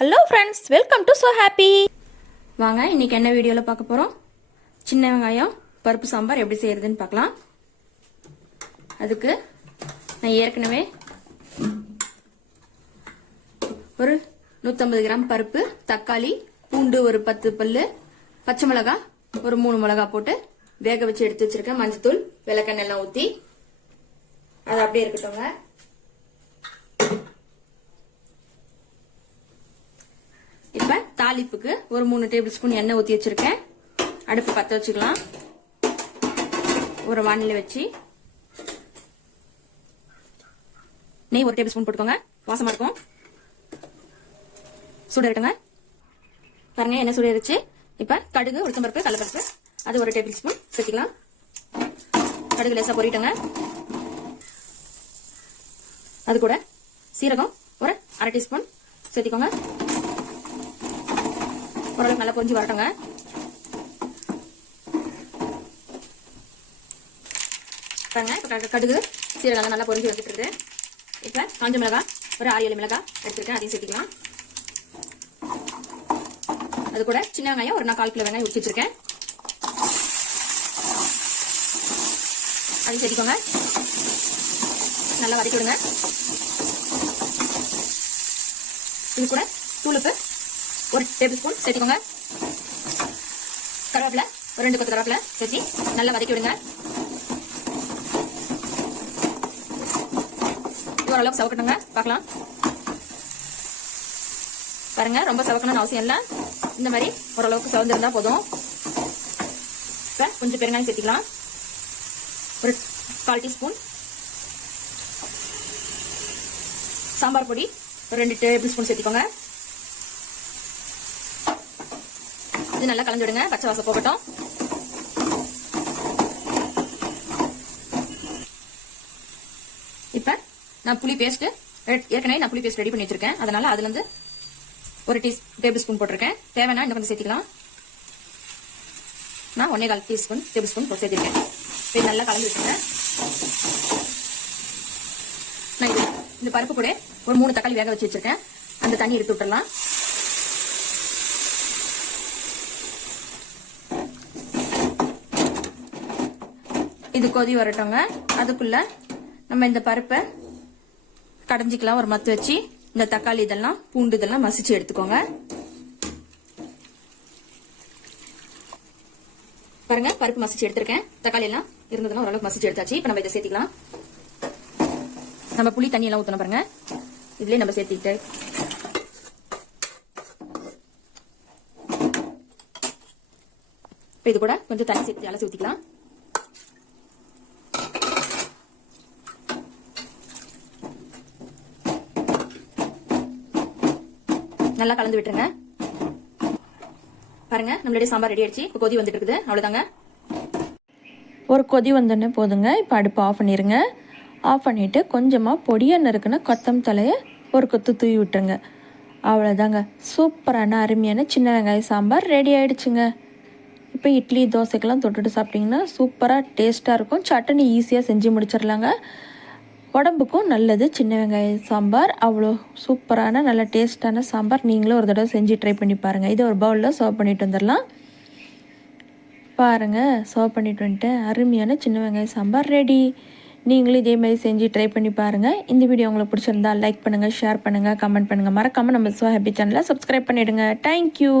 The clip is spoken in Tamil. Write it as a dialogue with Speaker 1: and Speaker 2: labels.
Speaker 1: Hello friends welcome to so happy வாங்க இன்னைக்கு என்ன வீடியோவில் பார்க்க போகிறோம் சின்ன வெங்காயம் பருப்பு சாம்பார் எப்படி செய்யறதுன்னு பார்க்கலாம். அதுக்கு நான் ஏற்கனவே ஒரு நூற்றம்பது கிராம் பருப்பு தக்காளி பூண்டு ஒரு பத்து பல்லு பச்சை மிளகா ஒரு மூணு மிளகா போட்டு வேக வச்சு எடுத்து வச்சிருக்கேன். மஞ்சத்தூள் விளக்கெண்ணெய் எல்லாம் ஊற்றி அது அப்படியே இருக்கட்டும்ங்க. இப்ப தாளிப்புக்கு ஒரு மூணு டேபிள் ஸ்பூன் எண்ணெய் ஊத்தி வச்சிருக்கேன். அடுப்பு பத்த வச்சுக்கலாம். ஒரு வானிலை வச்சு. நெய் ஒரு டேபிள் ஸ்பூன் போட்டுக்கோங்க. வாசமா இருக்கும். சூடு பாருங்க எண்ணெய் சூடாயிருச்சு இப்ப கடுகு உளுத்தம்பருப்பு கடலப்பருப்பு அது ஒரு டேபிள் ஸ்பூன் சேர்த்துக்கலாம். கடுகு லேசா பொரிட்டோங்க. அது கூட சீரகம் ஒரு அரை டீஸ்பூன் சேர்த்திக்கோங்க. ஓரளவுக்கு நல்லா கொஞ்சம் வரட்டுங்க. பாருங்க இப்போ கடுகு சீரகம் நல்லா பொறிஞ்சு வந்துட்டு இப்ப இப்போ காஞ்ச மிளகா ஒரு ஆறு ஏழு மிளகா எடுத்துருக்கேன். அதையும் சேர்த்துக்கலாம். அது கூட சின்ன வெங்காயம் ஒரு நான் கால் கிலோ வெங்காயம் உரிச்சு வச்சிருக்கேன். அதையும் சேர்த்துக்கோங்க. நல்லா வதக்கி விடுங்க. இது கூட தூளுப்பு ஒரு டேபிள் ஸ்பூன் சேர்த்துக்கோங்க. கருவேப்பில ஒரு ரெண்டு கொத்து கருவேப்பில சேர்த்தி நல்லா வதக்கி விடுங்க. ஓரளவுக்கு சவக்கட்டுங்க. பார்க்கலாம். பாருங்க ரொம்ப சவக்கணும்னு அவசியம் இல்லை. இந்த மாதிரி ஓரளவுக்கு சவந்திருந்தா போதும். இப்போ கொஞ்சம் பெருங்காயம் சேர்த்திக்கலாம். ஒரு கால் டீஸ்பூன். சாம்பார் பொடி ஒரு ரெண்டு டேபிள் ஸ்பூன் சேர்த்திக்கோங்க. இது நல்லா கலந்து விடுங்க பச்சை வாசம் போகட்டும். இப்ப நான் புளி பேஸ்ட் ஏற்கனவே நான் புளி பேஸ்ட் ரெடி பண்ணி வச்சிருக்கேன். அதனால அதுல இருந்து ஒரு டீ டேபிள் ஸ்பூன் போட்டிருக்கேன். தேவைன்னா இன்னும் கொஞ்சம் சேர்த்துக்கலாம். நான் ஒன்னே கால் டீஸ்பூன் டேபிள் ஸ்பூன் போட்டு சேர்த்திருக்கேன். இது நல்லா கலந்து விட்டுருங்க நான் இது இந்த பருப்பு கூட ஒரு மூணு தக்காளி வேக வச்சு வச்சிருக்கேன். அந்த தண்ணி எடுத்து விட்டுடலாம் இது கொதி வரட்டோங்க அதுக்குள்ள நம்ம இந்த பருப்பை கடைஞ்சிக்கலாம். ஒரு மத்து வச்சு இந்த தக்காளி இதெல்லாம் பூண்டு இதெல்லாம் மசிச்சு எடுத்துக்கோங்க. பாருங்க பருப்பு மசிச்சு எடுத்திருக்கேன். தக்காளி எல்லாம் இருந்ததெல்லாம் ஓரளவுக்கு மசிச்சு எடுத்தாச்சு. இப்ப நம்ம இதை சேர்த்திக்கலாம். நம்ம புளி தண்ணி எல்லாம் ஊத்தணும் பாருங்க. இதுலயே நம்ம சேர்த்திக்கிட்டு இப்ப இது கூட கொஞ்சம் தண்ணி சேர்த்து அலசி ஊத்திக்கலாம். நல்லா கலந்து விட்டுருங்க. பாருங்க நம்மளுடைய சாம்பார் ரெடி ஆயிடுச்சு. இப்போ கொதி வந்துட்டு இருக்குது. அவ்வளோதாங்க
Speaker 2: ஒரு கொதி வந்தோடனே போதுங்க. இப்போ அடுப்பு ஆஃப் பண்ணிடுங்க ஆஃப் பண்ணிவிட்டு கொஞ்சமாக பொடியாக இருக்குன்னா கொத்தம் தலையை ஒரு கொத்து தூவி விட்டுருங்க. அவ்வளோதாங்க சூப்பரான அருமையான சின்ன வெங்காய சாம்பார் ரெடி ஆயிடுச்சுங்க. இப்போ இட்லி தோசைக்கெல்லாம் தொட்டுட்டு சாப்பிட்டிங்கன்னா சூப்பராக டேஸ்ட்டாக இருக்கும். சட்னி ஈஸியாக செஞ்சு முடிச்சிடலாங்க. உடம்புக்கும் நல்லது. சின்ன வெங்காய சாம்பார். அவ்வளோ சூப்பரான நல்ல டேஸ்ட்டான சாம்பார் நீங்களும் ஒரு தடவை செஞ்சு ட்ரை பண்ணி பாருங்கள் இதை ஒரு பவுலில் சர்வ் பண்ணிட்டு வந்துடலாம். பாருங்கள் சர்வ் பண்ணிட்டு வந்துட்டேன் அருமையான சின்ன வெங்காய சாம்பார் ரெடி நீங்களும் இதே மாதிரி செஞ்சு ட்ரை பண்ணி பாருங்கள் இந்த வீடியோ உங்களுக்கு பிடிச்சிருந்தா லைக் பண்ணுங்கள் ஷேர் பண்ணுங்கள் கமெண்ட் பண்ணுங்கள் மறக்காமல் நம்ம ஸோ ஹாப்பி சேனலை சப்ஸ்கிரைப் பண்ணிவிடுங்க தேங்க்யூ